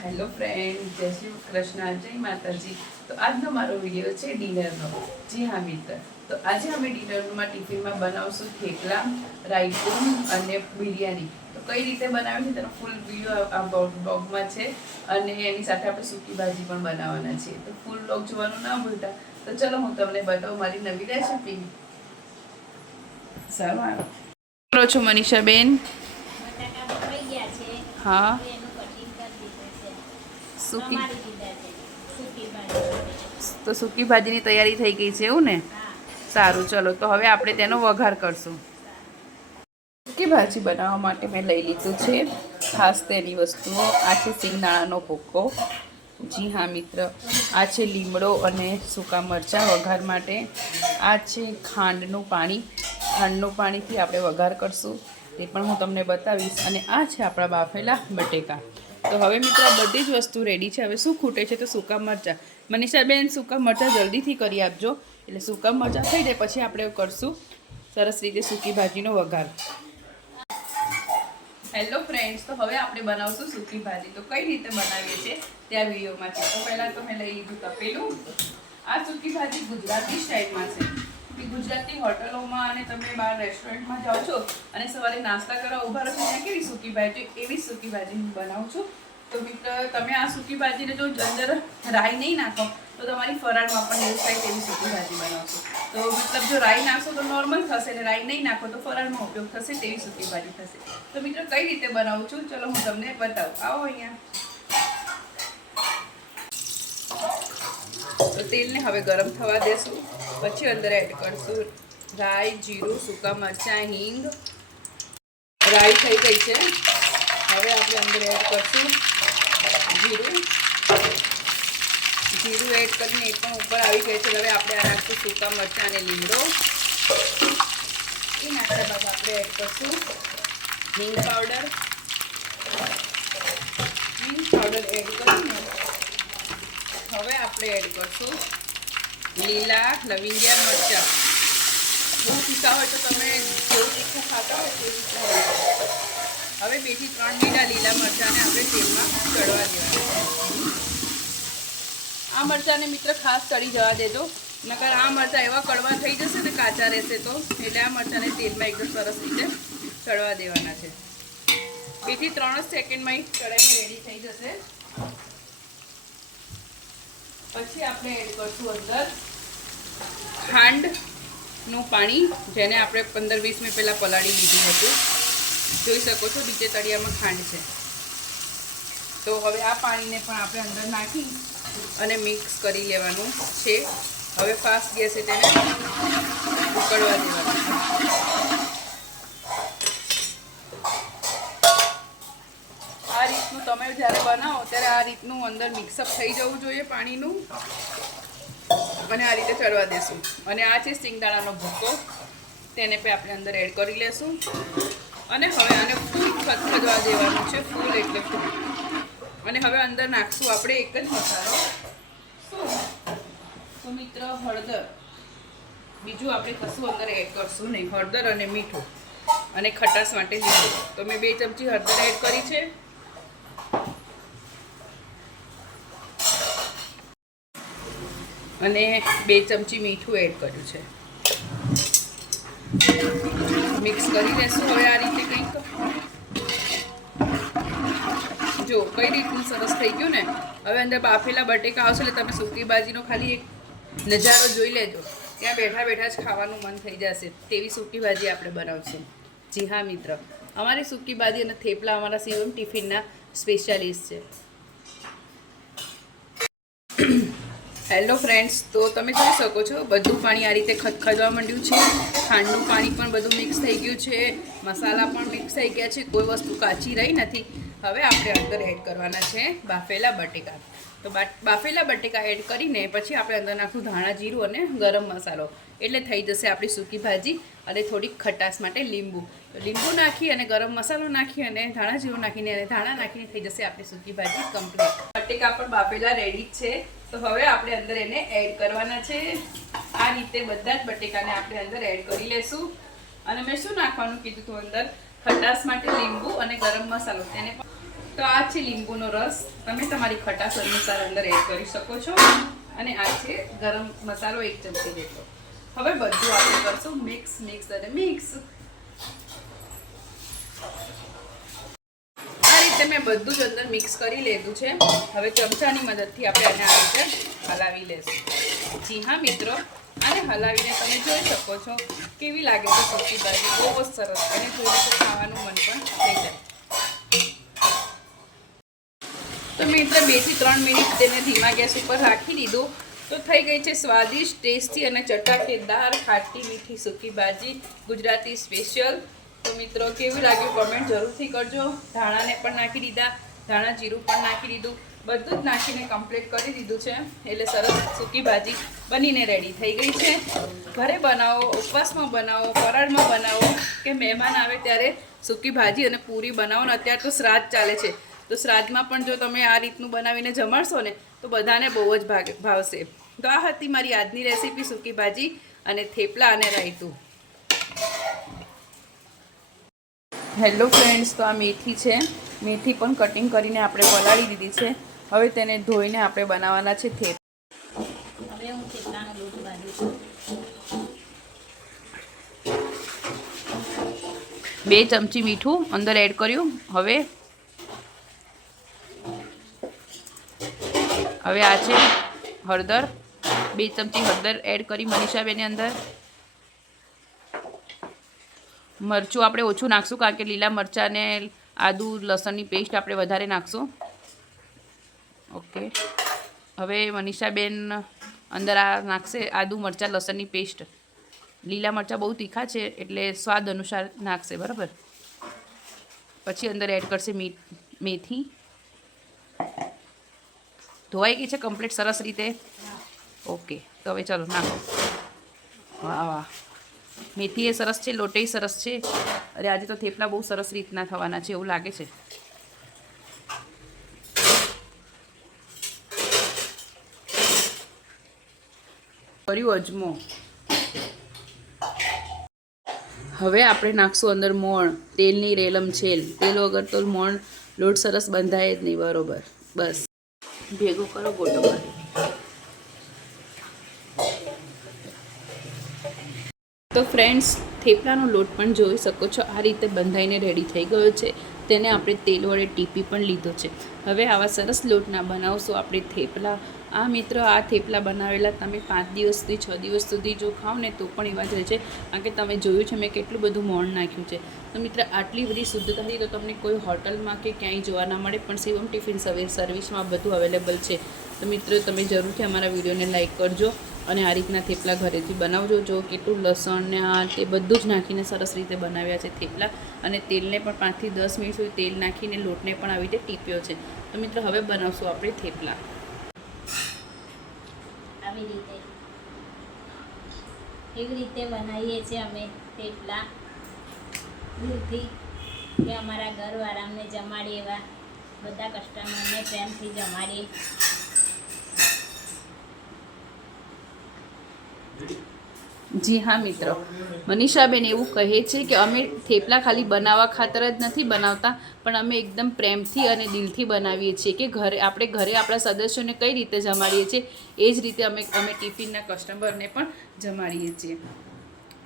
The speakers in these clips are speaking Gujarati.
હેલો ફ્રેન્ડ, જય શ્રી કૃષ્ણ, જય માતાજી. તો આજનો મારો વિડીયો છે ડિનરનો. જી હા મિત્ર, તો આજે અમે ડિનરમાં ટિફિનમાં બનાવશું થેપલા, રાયતું અને બિરયાની. તો કઈ રીતે બનાવ્યું છે તેનો ફૂલ વિડીયો આ બ્લોગમાં છે અને એની સાથે આપણે સૂકી ભાજી પણ બનાવવાના છે. તો ફૂલ બ્લોગ જોવાનું ના ભૂલતા. તો ચલો હું તમને બતાવું મારી નવી રેસિપી. સારું કરો છો મનીષાબેન? હા, તો સૂકી ભાજીની તૈયારી થઈ ગઈ છે એવું ને? સારું, ચલો તો હવે આપણે તેનો વઘાર કરશું. સૂકી ભાજી બનાવવા માટે મેં લઈ લીધું છે ખાસ તેની વસ્તુઓ. આ છે સિંગદાણાનો ભૂકો. જી હા મિત્ર, આ છે લીમડો અને સૂકા મરચાં વઘાર માટે. આ છે ખાંડનું પાણી. ખાંડનું પાણીથી આપણે વઘાર કરશું, તે પણ હું તમને બતાવીશ. અને આ છે આપણા બાફેલા બટેકા. તો હવે મિત્રો આ બધી જ વસ્તુ રેડી છે. હવે શું ખૂટે છે તો સૂકા મરચાં. મનીષાબેન, સૂકા મરચાં જલ્દીથી કરી આપજો, એટલે સૂકા મરચાં થઈ જાય પછી આપણે કરશું સરસ રીતે સૂકી ભાજીનો વઘાર. હેલો ફ્રેન્ડ્સ, તો હવે આપણે બનાવશું સૂકી ભાજી. તો કઈ રીતે બનાવીએ છીએ ત્યાં વિડીયોમાં છે. તો પહેલાં તો મેં લઈ લીધું તપેલું. આ સૂકી ભાજી ગુજરાતી સ્ટાઇલમાં છે. ગુજરાતી હોટલોમાં અને તમે બહાર રેસ્ટોરન્ટમાં જાઓ છો અને સવારે નાસ્તા કરવા ઊભા રહો છો ત્યાં કેવી સૂકી ભાજી, એવી સૂકી ભાજી હું બનાવું છું. તો મિત્ર, તમે આ સૂકી ભાજીને જો અંદર રાઈ નહીં નાખો તો તમારી ફરાળમાં પણ એવું થાય તેવી સૂકી ભાજી બનાવશો. તો મતલબ જો રાઈ નાખશો તો નોર્મલ થશે, અને રાઈ નહીં નાખો તો ફરાળમાં ઉપયોગ થશે તેવી સૂકી ભાજી થશે. તો મિત્રો કઈ રીતે બનાવું છું ચલો હું તમને બતાવું. આવો અહીંયા. તો તેલને હવે ગરમ થવા દેશું. પછી અંદર એડ કરશું રાઈ, જીરું, સૂકા મરચાં, હિંગ. રાઈ થઈ ગઈ છે. હવે આપણે અંદર એડ કરશું જીરું. જીરું એડ કરીને એ પણ ઉપર આવી ગઈ છે. હવે આપણે આ નાખશું સૂકા મરચાં અને લીમડો. એ નાખ્યા બાદ આપણે એડ કરશું હિંગ પાવડર. હિંગ પાવડર એડ કરીને હવે આપણે એડ કરશું લીલા લવિંગિયા મરચાં. બહુ તીખા હોય તો તમે જેવું તીખું ખાતા હોય તેવી રીતે. હવે 2 થી 3 મીઠા લીલા મરચાંને આપણે તેલમાં ચડવા દેવાના. આ મરચાંને મિત્ર ખાસ ચડી જવા દેજો, નકર આ મરચાં એવા કડવા થઈ જશે ને કાચા રહેશે તો. એટલે આ મરચાંને તેલમાં એકદમ સરસ રીતે ચડવા દેવાના છે. 2 થી 3 સેકન્ડમાં ચડાઈને રેડી થઈ જશે. પછી આપણે એડ કરશું અંદર ખાંડનું પાણી, જેને આપણે 15-20 મિનિટ પહેલાં પલાળી લીધું હતું. જોઈ શકો છો નીચે તળિયામાં ખાંડ છે. તો હવે આ પાણીને પણ આપણે અંદર નાખી અને મિક્સ કરી લેવાનું છે. હવે ફાસ્ટ ગેસે તેને ઉકળવા દેવાનું. આ રીતનું તમે જ્યારે બનાવો ત્યારે આ રીતનું અંદર મિક્સઅપ થઈ જવું જોઈએ પાણીનું. અને આ રીતે ચડવા દેશું. અને આ છે સિંગદાણાનો ભૂકો, તેને પણ આપણે અંદર એડ કરી લેશું. અને હવે આને ફૂલ ખદખદવા દેવાનું છે. ફૂલ એટલે ફૂલ. અને હવે અંદર નાખશું આપણે એક જ મસાલો. શું તો મિત્ર, હળદર. બીજું આપણે કશું અંદર એડ કરશું નહીં. હળદર અને મીઠું અને ખટાશ માટે લીંબુ. તો મેં 2 ચમચી હળદર એડ કરી છે. અને 2 ચમચી મીઠું એડ કર્યું છે. મિક્સ કરી લેશું હવે આ રીતે કંઈક. જો કઈ રીતનું સરસ થઈ ગયું ને. હવે અંદર બાફેલા બટેકા આવશે એટલે તમે સૂકી ભાજીનો ખાલી એક નજારો જોઈ લેજો. ત્યાં બેઠા બેઠા જ ખાવાનું મન થઈ જશે તેવી સૂકી ભાજી આપણે બનાવશું. જી હા મિત્ર, અમારી સૂકી ભાજી અને થેપલા અમારા સીવમ ટિફિનના સ્પેશિયાલિસ્ટ છે. હેલો ફ્રેન્ડ્સ, તો તમે જોઈ શકો છો બધું પાણી આ રીતે ખદખદવા માંડ્યું છે. ખાંડનું પાણી પણ બધું મિક્સ થઈ ગયું છે. મસાલા પણ મિક્સ થઈ ગયા છે. કોઈ વસ્તુ કાચી રહી નથી. હવે આપણે અંદર એડ કરવાના છે બાફેલા બટેકા. તો બાફેલા બટેકા એડ કરીને પછી આપણે અંદર નાખવું ધાણા જીરું અને ગરમ મસાલો. એટલે થઈ જશે આપણી સૂકી ભાજી. અને થોડીક ખટાશ માટે લીંબુ. તો લીંબુ નાખી અને ગરમ મસાલો નાખી અને ધાણા જીરું નાખીને અને ધાણા નાખીને થઈ જશે આપણી સૂકી ભાજી કમ્પ્લીટ. બટેકા પણ બાફેલા રેડી છે. તો હવે આપણે અંદર એને એડ કરવાના છે. આ રીતે બધા જ બટેકાને આપણે અંદર એડ કરી લેશું. અને મેં શું નાખવાનું કીધું હતું અંદર? ખટાશ માટે લીંબુ અને ગરમ મસાલો. તેને તો આ છે લીંબુનો રસ, તમે તમારી ખટાશ અનુસાર અંદર એડ કરી શકો છો. અને આ છે ગરમ મસાલો 1 ચમચી જેટલો. હવે બધું આપણે કરશું મિક્સ અને મિક્સ. આ રીતે મેં બધું જ અંદર મિક્સ કરી લીધું છે. હવે ચમચાની મદદથી આપણે આને આ રીતે હલાવી લેશું. જી હા મિત્રો, આને હલાવીને તમે જોઈ શકો છો કેવી લાગે છે સૂકી ભાજી. બહુ જ સરસ, અને જોઈને તો ખાવાનું મન પણ થઈ જાય. તો મેં 2 થી 3 મિનિટ તેને ધીમા ગેસ ઉપર રાખી દીધું. તો થઈ ગઈ છે સ્વાદિષ્ટ, ટેસ્ટી અને ચટાકેદાર ખાટી મીઠી સૂકી ભાજી, ગુજરાતી સ્પેશિયલ. તો મિત્રો કેવું લાગ્યું કમેન્ટ જરૂરથી કરજો. ધાણાને પણ નાખી દીધા, ધાણા જીરું પણ નાખી દીધું, બધું જ નાખીને કમ્પ્લીટ કરી દીધું છે. એટલે સરસ સૂકી ભાજી બનીને રેડી થઈ ગઈ છે. ઘરે બનાવો, ઉપવાસમાં બનાવો, ફરાળમાં બનાવો, કે મહેમાન આવે ત્યારે સૂકી ભાજી અને પૂરી બનાવો. ને અત્યારે તો શ્રાદ્ધ ચાલે છે, તો શ્રાદ્ધમાં પણ જો તમે આ રીતનું બનાવીને જમાડશો ને તો બધાને બહુ જ ભાવશે. તો આ હતી મારી આજની રેસીપી, સૂકી ભાજી અને થેપલા અને રાયતું. હેલો ફ્રેન્ડ્સ, તો આ મેથી છે. મેથી પણ કટિંગ કરીને આપણે પલાળી દીધી છે. હવે તેને ધોઈને આપણે બનાવવાના છે થેપલા. હવે હું થેપલાનો લોટ બાંધું છું. 2 ચમચી મીઠું અંદર એડ કર્યું. હવે આ છે હળદર, 2 ચમચી હળદર એડ કરી મનીષાબેનની અંદર. મરચું આપણે ઓછું નાખશું, કારણ કે લીલા મરચાં ને આદુ લસણની પેસ્ટ આપણે વધારે નાખશું. ઓકે, હવે મનીષાબેન અંદર આ નાખશે આદુ મરચાં લસણની પેસ્ટ. લીલા મરચાં બહુ તીખા છે એટલે સ્વાદ અનુસાર નાખશે, બરાબર. પછી અંદર એડ કરશે મેથી. ધોવાઈ ગઈ છે કમ્પ્લીટ સરસ રીતે. ઓકે, તો હવે ચાલો નાખો. વાહ વાહ, મેથી એ સરસ છે, લોટે સરસ છે. અરે આજે તો થેપલા બહુ સરસ રીતના થવાના છે એવું લાગે છે. કર્યું અજમો. હવે આપણે નાખશું અંદર મોણ. તેલની રેલમછેલ. તેલ વગર તો મોણ લોટ સરસ બંધાય જ નહીં, બરોબર. બસ ભેગું કરો, ગોટો કરી. તો ફ્રેન્ડ્સ, થેપલાનો લોટ પણ જોઈ શકો છો આ રીતે બંધાઈને રેડી થઈ ગયો છે. તેને આપણે તેલ વડે ટીપી પણ લીધો છે. હવે આવા સરસ લોટના બનાવશો આપણે થેપલા. આ મિત્રો, આ થેપલા બનાવેલા તમે 5 દિવસથી 6 દિવસ સુધી જો ખાઓ ને તો પણ એવા જ રહે છે. કારણ કે તમે જોયું છે મેં કેટલું બધું મોણ નાખ્યું છે. તો મિત્ર, આટલી બધી શુદ્ધતાથી તો તમને કોઈ હોટલમાં કે ક્યાંય જોવા ના મળે. પણ શિવમ ટિફિન સર્વિસમાં બધું અવેલેબલ છે. તો મિત્રો, તમે જરૂરથી અમારા વિડીયોને લાઇક કરજો અને આ રીતના થેપલા ઘરેથી બનાવજો. જો કેટલું લસણ ને આ તે બધું જ નાખીને સરસ રીતે બનાવ્યા છે થેપલા. અને તેલને પણ 5 થી 10 મિનિટ સુધી તેલ નાખીને લોટને પણ આવી રીતે ટીપ્યો છે. તો મિત્રો, હવે બનાવશું આપણે થેપલા આવી રીતે. એવી રીતે બનાવીએ છીએ અમે થેપલા દૂરથી, કે અમારા ઘરવાળા અમને જમાડીએ, એવા બધા કસ્ટમરને પ્રેમથી જમાડીએ. જી હા મિત્રો, મનીષાબેન એવું કહે છે કે અમે થેપલા ખાલી બનાવવા ખાતર જ નથી બનાવતા, પણ અમે એકદમ પ્રેમથી અને દિલથી બનાવીએ છીએ. કે આપણે ઘરે આપણા સદસ્યોને કઈ રીતે જમાડીએ છીએ એ જ રીતે અમે ટિફિનના કસ્ટમરને પણ જમાડીએ છીએ.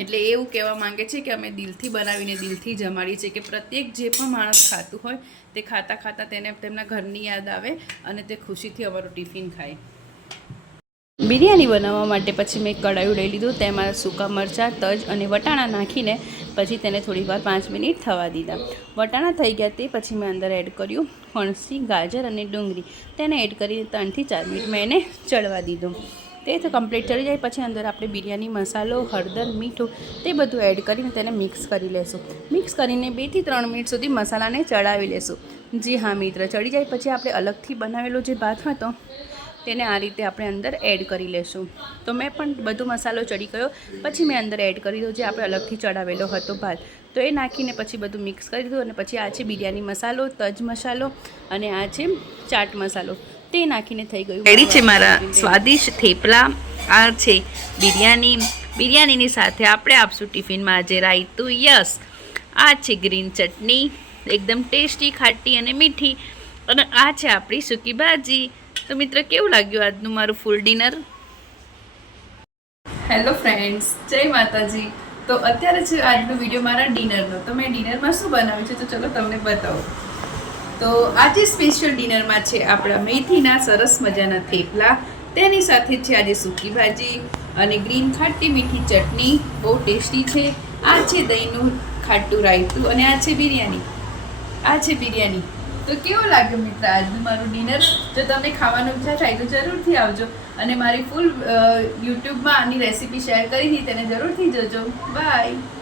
એટલે એવું કહેવા માંગે છે કે અમે દિલથી બનાવીને દિલથી જમાડીએ છીએ, કે પ્રત્યેક જે પણ માણસ ખાતું હોય તે ખાતા તેને તેમના ઘરની યાદ આવે અને તે ખુશીથી અમારું ટિફિન ખાય. બિરયાની બનાવવા માટે પછી મેં કડાયું લઈ લીધું. તેમાં સૂકા મરચાં, તજ અને વટાણા નાખીને પછી તેને થોડી વાર 5 મિનિટ થવા દીધા. વટાણા થઈ ગયા તે પછી મેં અંદર એડ કર્યું ફણસી, ગાજર અને ડુંગળી. તેને એડ કરીને 3 થી 4 મિનિટ મેં એને ચડવા દીધું. તે તો કમ્પ્લીટ ચડી જાય પછી અંદર આપણે બિરયાની મસાલો, હળદર, મીઠું તે બધું એડ કરીને તેને મિક્સ કરી લેશું. મિક્સ કરીને 2 થી 3 મિનિટ સુધી મસાલાને ચડાવી લેશું. જી હા મિત્ર, ચડી જાય પછી આપણે અલગથી બનાવેલો જે ભાત હતો તેને આ રીતે આપણે અંદર એડ કરી લેશું. તો મેં પણ બધો મસાલો ચડી ગયો પછી મેં અંદર એડ કરી દીધો જે આપણે અલગથી ચડાવેલો હતો ભાત. તો એ નાખીને પછી બધું મિક્સ કરી દીધું. અને પછી આ છે બિરયાની મસાલો, તજ મસાલો અને આ છે ચાટ મસાલો, તે નાખીને થઈ ગયું રેડી છે મારા સ્વાદિષ્ટ થેપલા. આ છે બિરયાનીની સાથે આપણે આપશું ટિફિનમાં આજે રાયતું. યસ, આ છે ગ્રીન ચટણી, એકદમ ટેસ્ટી, ખાટી અને મીઠી. અને આ છે આપણી સૂકી ભાજી. તો મિત્ર, કેવું લાગ્યું આજનું મારું ફૂલ ડિનર? હેલો ફ્રેન્ડ્સ, જય માતાજી. તો અત્યારે છે આજનો વિડીયો મારા ડિનરનો. તો મેં ડિનરમાં શું બનાવ્યું છે તો ચલો તમને બતાવું. તો આજે સ્પેશિયલ ડિનરમાં છે આપણા મેથીના સરસ મજાના થેપલા. તેની સાથે છે આજે સૂકી ભાજી અને ગ્રીન ખાટી મીઠી ચટણી, બહુ ટેસ્ટી છે. આ છે દહીંનું ખાટું રાયતું અને આ છે બિરયાની. તો કેવો લાગ્યો મિત્ર આજનું મારું ડિનર? જો તમને ખાવાનું ઈચ્છા થાય તો જરૂરથી આવજો અને મારી ફૂલ યુટ્યુબમાં આની રેસીપી શેર કરી હતી તેને જરૂરથી જોજો. બાય.